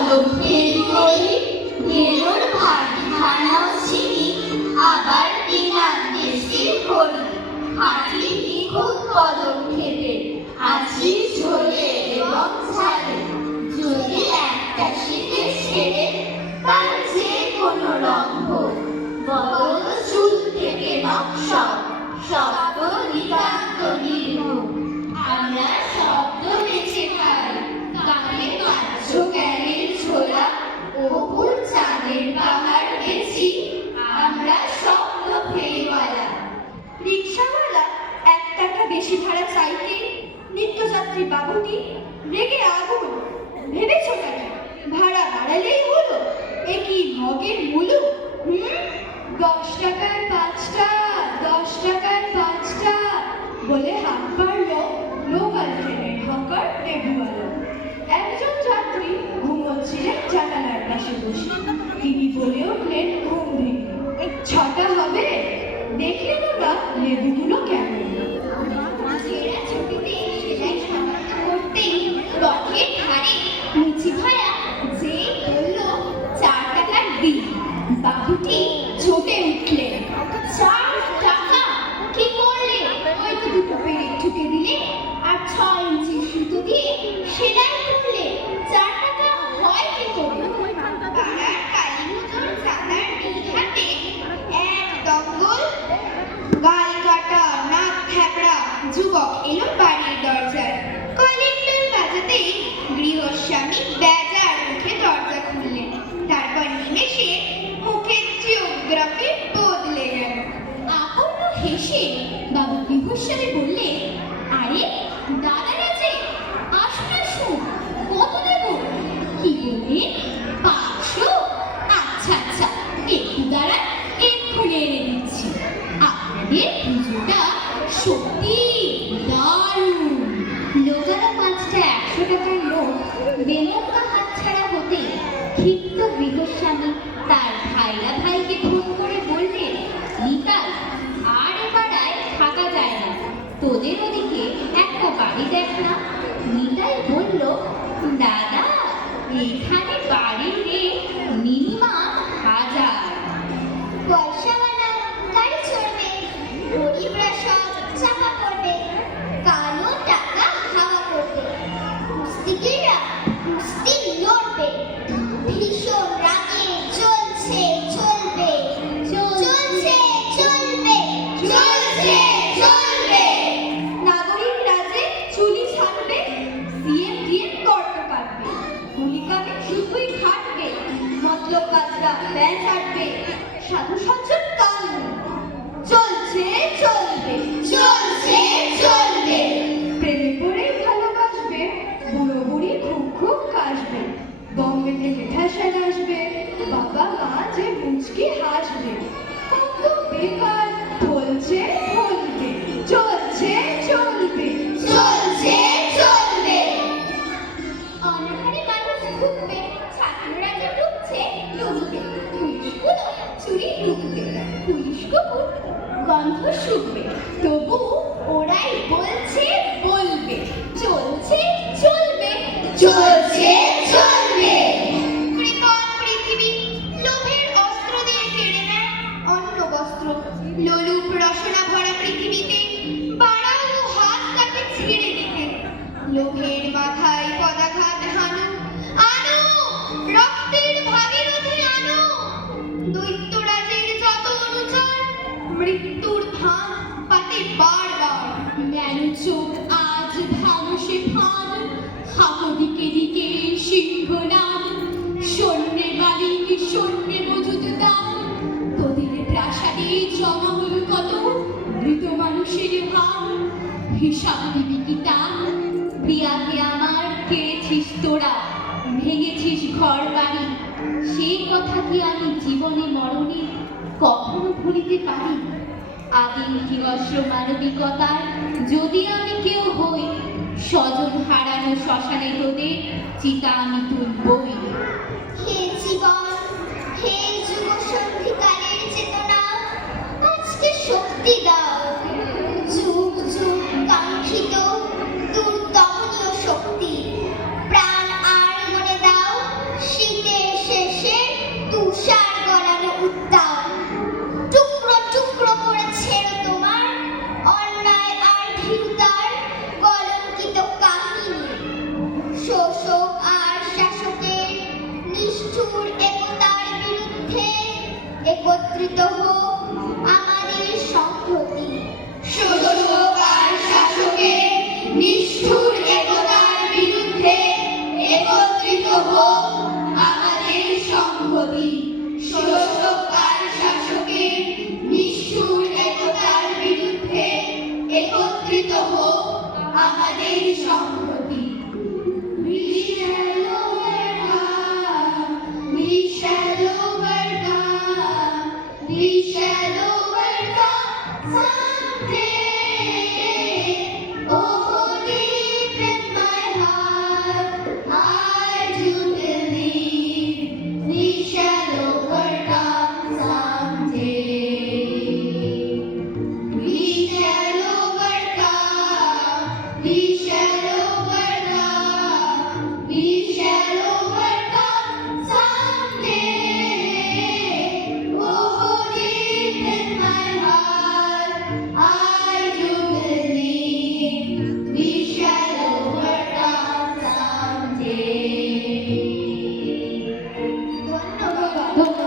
কলম ফেল করি, গেলোর ভারী ভাড়াও ছিনি, আবার বিনান দেশি করি। হাঁটি নিখুঁত পদক্ষেপে, আছি ঝোলে এবং ঝালে। যদি একটা শীতে ছেড়ে তার যে কোনো রঙ হোক, বদল চুল থেকে নকশা, শব্দ নিতান্ত নির্ভুল। আমরা শব্দ বেছে খাই, কানে বাহ্য জ্ঞানের ঝোলা, অপুর চাঁদের পাহাড় বেছি, আমরা স্বপ্ন ফেরিওয়ালা। রিক্সাওয়ালা 1 টাকা বেশি ভাড়া চাইতে নিত্যযাত্রী বাবুটি রেগে আগুন। ভেবেছো নাকি ভাড়া বাড়ালেই হলো? এ কি মগের মুলুক? 10 টাকায় 5টা, 10 টাকায় 5টা বলে হাত বাড়ল লোকাল ট্রেনের হকার লেবুওয়ালা। একজন যাত্রী ঘুমোচ্ছিলেন জানালার পাশে বসে। তিনি বলে উঠলেন ঘুম ভেঙে, 6টা হবে? দেখলেন ওরা লেবুগুলো কেমন? রথের ধারে মুচি ভায়া যে বলল 4 টাকার দিন, বাবুটি চটে উঠলেন। 4 টাকা? কি করলে? ওই তো দুটো পেরেক ঠুকে দিলে আর 6 ইঞ্চি সুতো দিয়ে সেলাই করলে। 4 টাকা হয় কি করে? পাড়ার কালীপুজোর চাঁদার বিঘাতে এক দঙ্গল গাল কাটা নাক থ্যাপড়া যুবক এলো বাড়ির দরজায়। কলিং বেল বাজাতেই গৃহস্বামী বেজার মুখে দরজা খুললেন। তারপর নিমেষে মুখের জিওগ্রাফি বদলে গেল। আপন্ন হেসে বাবু গৃহস্বামী বললেন, আরে দাদারা যে, আসুন আসুন, কত দেব? কি বললেন? 500? আচ্ছা আচ্ছা, একটু দাঁড়ান, এক্ষুনি এনে দিচ্ছি। আপনাদের পুজোটা সত্যি দারুণ। লোকাল 5টা 100 টাকার নোট বেমক্কা হাতছাড়া হতেই ক্ষিপ্ত গৃহস্বামী তার ভাইরা ভাইকে ফোন করে বললেন, নিতাই, আর এ পাড়ায় থাকা যায় না, তোদের ওদিকে একটা বাড়ি দেখ না। নিতাই বলল, দাদা, এখানে বাড়ির রেট মিনিমাম 1000। পয়সাওয়ালা গাড়ি চড়বে, গরিবরা সব চাপা পড়বে, কালো টাকা হাওয়া করবে, কুস্তিগিররা কুস্তি লড়বে। ভীষণ রাগে চলছে চলবে, চলছে চলবে, চলছে চলবে। নাগরিক রাজে চুলি ছাড়বে, সিএম ডিএম গর্ত কাটবে, গুলিকানে শুধুই খাটবে, মতলব কাজরা ব্যান কাটবে, সাধু সজ্জন কান। চলছে চলবে, চলছে চলবে। প্রেমে পড়ে ভালোবাসবে, বুড়ো বুড়ি খুব খুব কাশবে, বম্বে থেকে ফ্যাশন আসবে, বাবা মা যে মুচকি হাসবে। কত বেকার ফলছে ফলবে, চলছে চলবে, চলছে চলবে। অনাহারে মানুষ ঘুরবে, ছাত্ররা যে ঢুকছে লুকবে, পুলিশগুলো চুরি ঢুকবে, পুলিশ কুকুর গন্ধ শুকবে, তবু ওরাই বলছে বলবে, চলছে চলবে, চলছে চলবে। কৃপণ পৃথিবী লোভের অস্ত্র দিয়ে কেড়ে নেয় অন্ন বস্ত্র। লোলুপ রসনা ভরা পৃথিবীতে বাড়াও হাত তাকে ছেড়ে দিতে। লোভের মাথায় পদাঘাত হানো, আনো রক্তের ভাগীরথী আনো। দৈত্যরাজের যত অনুচর মৃত্যুর ধান পাতে বারবার। ন্যানো চোখ আজ ভাঙসে ফান, হাঁকো দিকে দিকে সিংহনাদ। সৈন্যে বালিক সৈন্যে মজুদ দান, তোদের প্রাসাদে জমা হল কত মৃত মানুষের ভান। হিসাব দিবি কি তান? প্রিয়াকে আমার কেড়েছিস তোরা, ভেঙেছিস ঘর বাড়ি, সেই কথা কি আমি জীবনে মরণে কখনো ভুলিতে পারি? আদিম হিংস্র মানবিকতার যদি আমি কেউ হই, স্বজন হারানো শ্মশানে তোদের চিতা আমি তুলবই। হে জীবন, হে যুগ সন্ধিকালের চেতনা, আজকে শক্তি দাও।